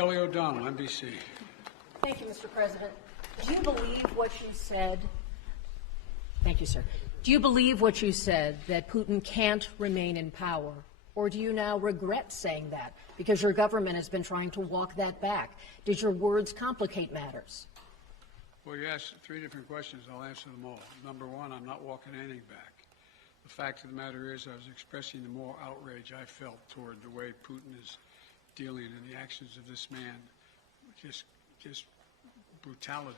Kelly O'Donnell, NBC. Thank you, Mr. President. Do you believe what you said? Thank you, sir. Do you believe what you said, that Putin can't remain in power? Or do you now regret saying that because your government has been trying to walk that back? Did your words complicate matters? Well, you asked three different questions. I'll answer them all. Number one, I'm not walking anything back. The fact of the matter is I was expressing the moral outrage I felt toward the way Putin is dealing in the actions of this man. Just brutality.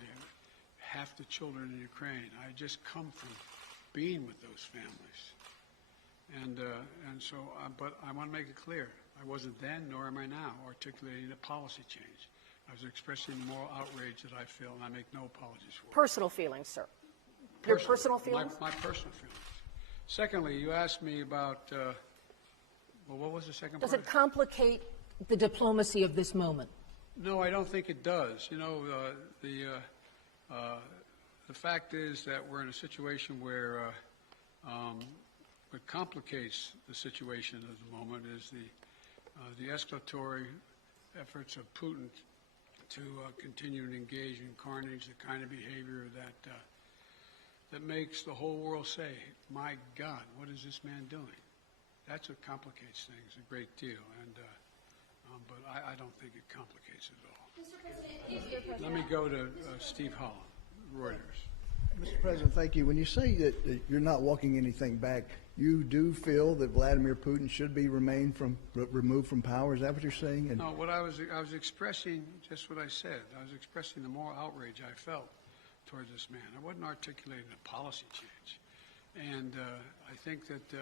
Half the children in Ukraine. I just come from being with those families. But I want to make it clear, I wasn't then, nor am I now, articulating a policy change. I was expressing the moral outrage that I feel, and I make no apologies for it. Personal feelings, sir. Your personal feelings? My personal feelings. Secondly, you asked me about, well, what was the second part? Does it complicate the diplomacy of this moment? No, I don't think it does. You know, the fact is that we're in a situation where what complicates the situation at the moment is the escalatory efforts of Putin to continue to engage in carnage, the kind of behavior that makes the whole world say, "My God, what is this man doing?" That's what complicates things a great deal, but I don't think it complicates it at all. Mr. President, Let me go to Steve Holland, Reuters. Mr. President, thank you. When you say that you're not walking anything back, you do feel that Vladimir Putin should be removed from power? Is that what you're saying? No, what I was expressing, just what I said. I was expressing the moral outrage I felt towards this man. I wasn't articulating a policy change. And I think that,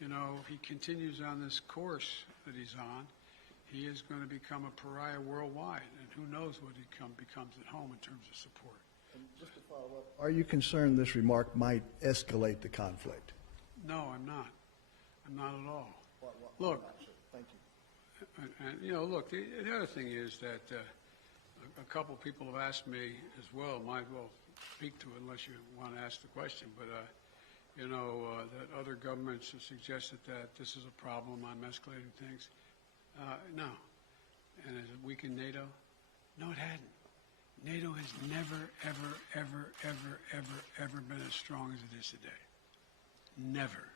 you know, if he continues on this course that he's on, he is going to become a pariah worldwide. And who knows what he becomes at home in terms of support. And just to follow up, are you concerned this remark might escalate the conflict? No, I'm not. I'm not at all. Look, thank you. And, you know, look, the other thing is that a couple of people have asked me as well, might well speak to it unless you want to ask the question, but, you know, that other governments have suggested that this is a problem, I'm escalating things. No. And has it weakened NATO? No, it hadn't. NATO has never, ever, ever, ever, ever, ever been as strong as it is today. Never.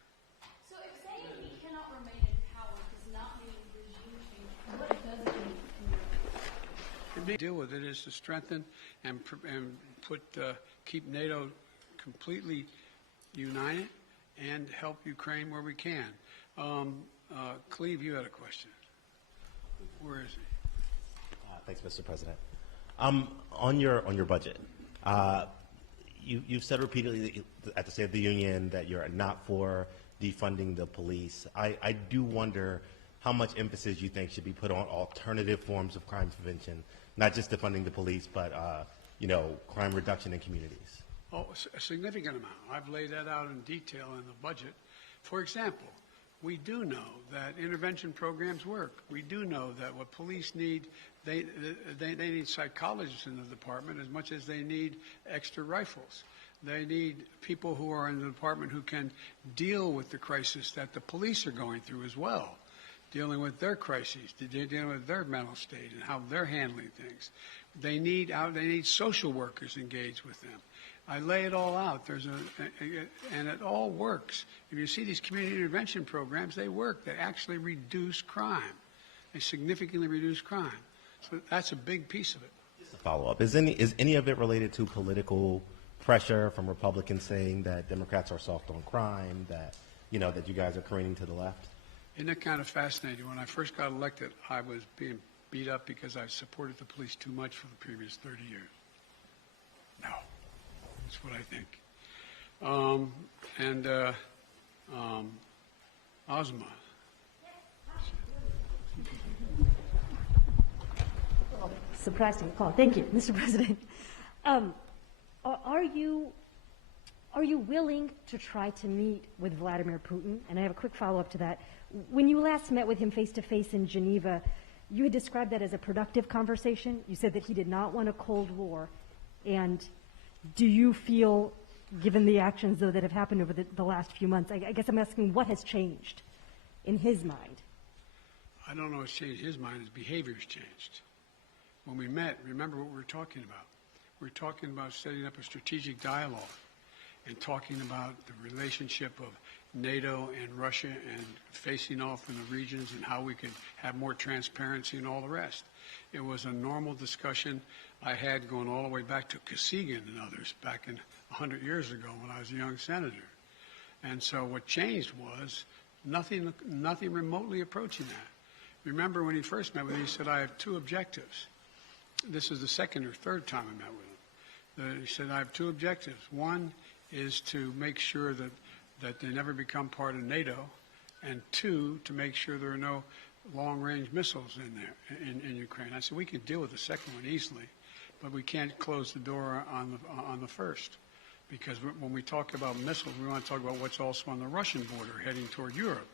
so if saying he cannot remain in power does not mean regime change, what does it mean? The deal with it is to strengthen and keep NATO completely united and help Ukraine where we can. Cleve, you had a question. Where is he? Thanks, Mr. President. On your budget, you've said repeatedly at the State of the Union that you're not for defunding the police. I do wonder how much emphasis you think should be put on alternative forms of crime prevention, not just defunding the police, but you know, crime reduction in communities. Oh, a significant amount. I've laid that out in detail in the budget. For example, we do know that intervention programs work. We do know that what police need, they need psychologists in the department as much as they need extra rifles. They need people who are in the department who can deal with the crisis that the police are going through as well, dealing with their crises, dealing with their mental state and how they're handling things. They need social workers engaged with them. I lay it all out. And it all works. If you see these community intervention programs, they work. They actually reduce crime. They significantly reduce crime. So that's a big piece of it. Just a follow-up. Is any of it related to political pressure from Republicans saying that Democrats are soft on crime, that, you know, that you guys are careening to the left? Isn't it kind of fascinating? When I first got elected, I was being beat up because I supported the police too much for the previous 30 years. No. That's what I think. Ozma. Surprising call. Thank you, Mr. President. Are you willing to try to meet with Vladimir Putin? And I have a quick follow-up to that. When you last met with him face-to-face in Geneva, you had described that as a productive conversation. You said that he did not want a Cold War. And do you feel, given the actions, though, that have happened over the last few months, I guess I'm asking what has changed in his mind? I don't know what's changed his mind. His behavior's changed. When we met, remember what we were talking about. We were talking about setting up a strategic dialogue and talking about the relationship of NATO and Russia and facing off in the regions and how we could have more transparency and all the rest. It was a normal discussion I had going all the way back to Kosygin and others back in 100 years ago when I was a young senator. And so what changed was nothing remotely approaching that. Remember when he first met with me, he said, I have two objectives. This is the second or third time I met with him. He said, I have two objectives. One is to make sure that they never become part of NATO, and two, to make sure there are no long-range missiles in there, in Ukraine. I said, we can deal with the second one easily, but we can't close the door on the first. Because when we talk about missiles, we want to talk about what's also on the Russian border heading toward Europe.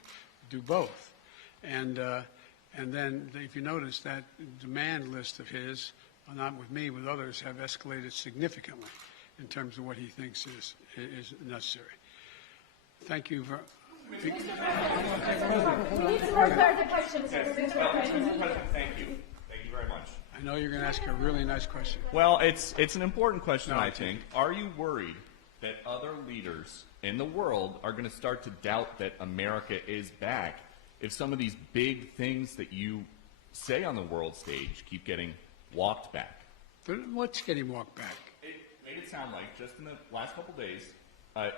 Do both. And then if you notice that demand list of his, not with me, with others, have escalated significantly in terms of what he thinks is necessary. Thank you very We need some more clarification. Mr. President, thank you. Thank you very much. I know you're going to ask a really nice question. Well, it's an important question, No, I think. Are you worried that other leaders in the world are going to start to doubt that America is back if some of these big things that you say on the world stage keep getting walked back? What's getting walked back? It made it sound like, just in the last couple days,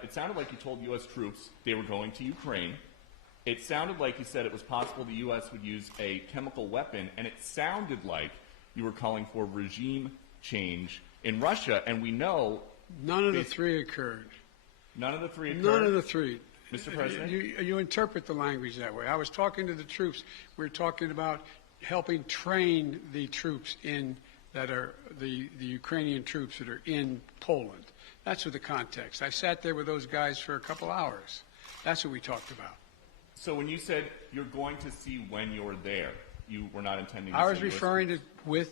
it sounded like you told U.S. troops they were going to Ukraine. It sounded like you said it was possible the U.S. would use a chemical weapon, and it sounded like you were calling for regime change in Russia, and we know None of the three occurred. none of the three occurred. None of the three. Mr. President? You interpret the language that way. I was talking to the troops. We were talking about helping train the troops that are the Ukrainian troops that are in Poland. That's what the context. I sat there with those guys for a couple hours. That's what we talked about. So when you said you're going to see when you're there, you were not intending to I was see US referring to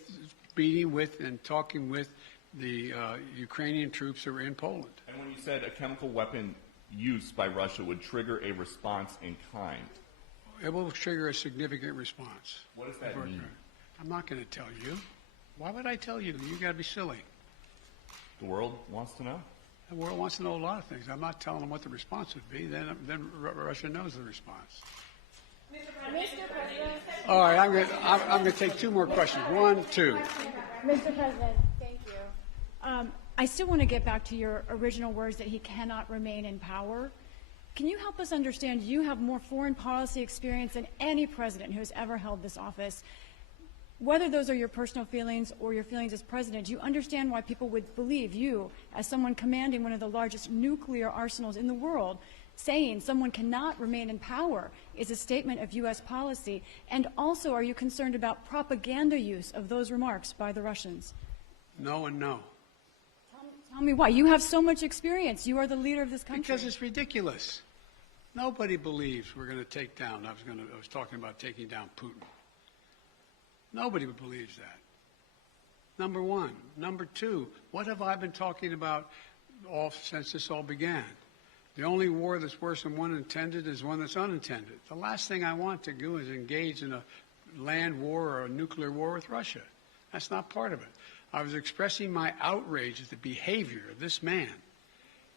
meeting with and talking with the Ukrainian troops that were in Poland. And when you said a chemical weapon use by Russia would trigger a response in kind, It will trigger a significant response. what does that mean? I'm not going to tell you. Why would I tell you? You got to be silly. The world wants to know. The world wants to know a lot of things. I'm not telling them what the response would be. Then Russia knows the response. All right, I'm going to take two more questions. One, two. Mr. President. Thank you. I still want to get back to your original words that he cannot remain in power. Can you help us understand, you have more foreign policy experience than any president who has ever held this office. Whether those are your personal feelings or your feelings as president, do you understand why people would believe you, as someone commanding one of the largest nuclear arsenals in the world, saying someone cannot remain in power is a statement of U.S. policy? And also, are you concerned about propaganda use of those remarks by the Russians? No and no. Tell me why. You have so much experience. You are the leader of this country. Because it's ridiculous. Nobody believes we're going to take down. I was talking about taking down Putin. Nobody believes that. Number one. Number two, what have I been talking about since this all began? The only war that's worse than one intended is one that's unintended. The last thing I want to do is engage in a land war or a nuclear war with Russia. That's not part of it. I was expressing my outrage at the behavior of this man.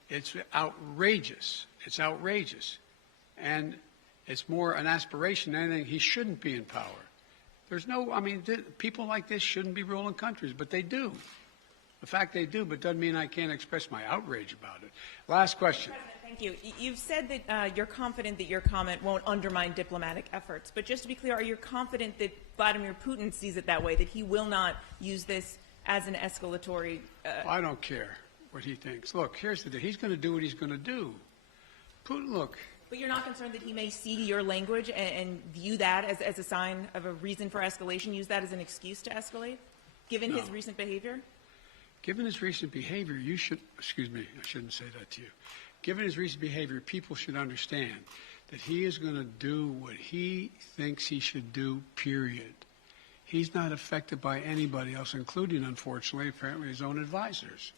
It's outrageous. It's outrageous. And it's more an aspiration than anything. He shouldn't be in power. People like this shouldn't be ruling countries, but they do. The fact they do, but doesn't mean I can't express my outrage about it. Last question. Thank you. You've said that you're confident that your comment won't undermine diplomatic efforts. But just to be clear, are you confident that Vladimir Putin sees it that way, that he will not use this as an escalatory? I don't care what he thinks. Look, here's the deal. He's going to do what he's going to do. Putin, look. But you're not concerned that he may see your language and view that as a sign of a reason for escalation, use that as an excuse to escalate, given his recent behavior? Given his recent behavior, I shouldn't say that to you. Given his recent behavior, people should understand that he is going to do what he thinks he should do, period. He's not affected by anybody else, including, unfortunately, apparently his own advisors.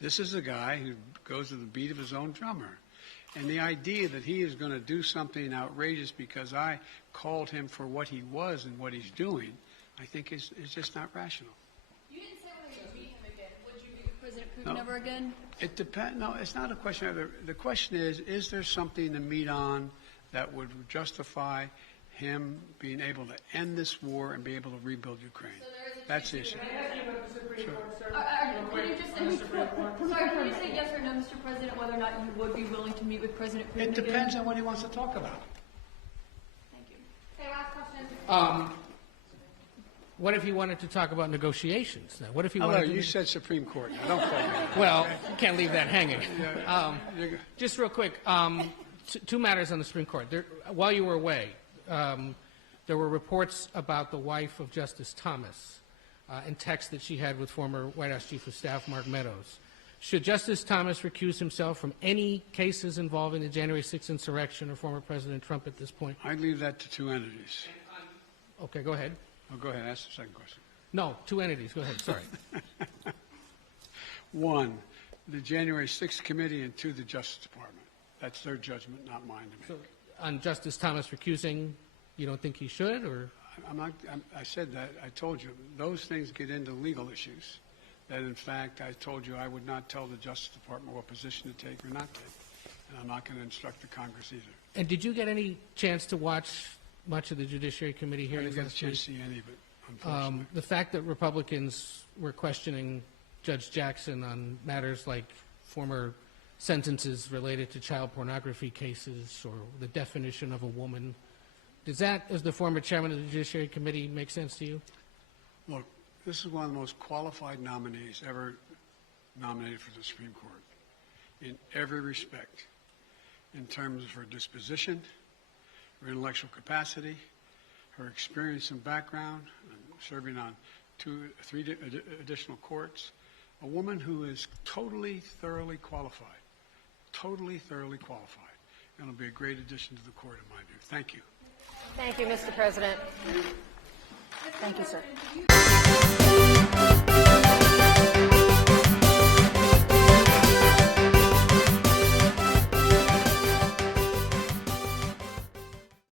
This is a guy who goes to the beat of his own drummer. And the idea that he is going to do something outrageous because I called him for what he was and what he's doing, I think is just not rational. You didn't say whether you'd meet him again. Would you meet with President Putin No. ever again? It depends. No, it's not a question of the question is there something to meet on that would justify him being able to end this war and be able to rebuild Ukraine? That's the issue. Can you just, sorry, can you say yes or no, Mr. President, whether or not you would be willing to meet with President Putin It again? depends on what he wants to talk about. Thank you. Okay, last question. What if he wanted to talk about negotiations? Now, what if he Hello, wanted to? you said Supreme Court. Now, don't call me. Well, you can't leave that hanging. You're- Just real quick, two matters on the Supreme Court. While you were away, there were reports about the wife of Justice Thomas and texts that she had with former White House Chief of Staff Mark Meadows. Should Justice Thomas recuse himself from any cases involving the January 6th insurrection or former President Trump at this point? I leave that to two entities. Okay, go ahead. Oh, go ahead. Ask the second question. No, two entities. Go ahead. Sorry. One, the January 6th committee, and two, the Justice Department. That's their judgment, not mine to So, make. on Justice Thomas recusing, you don't think he should, or? I said that. I told you. Those things get into legal issues. That, in fact, I told you I would not tell the Justice Department what position to take or not take. And I'm not going to instruct the Congress either. And did you get any chance to watch much of the Judiciary Committee I hearings? didn't get a chance to see any of it, unfortunately. The fact that Republicans were questioning Judge Jackson on matters like former sentences related to child pornography cases or the definition of a woman, does that, as the former chairman of the Judiciary Committee, make sense to you? Look, this is one of the most qualified nominees ever nominated for the Supreme Court in every respect, in terms of her disposition, her intellectual capacity, her experience and background, serving on three additional courts, a woman who is totally, thoroughly qualified, and will be a great addition to the court, in my view. Thank you. Thank you, Mr. President. Thank you, sir.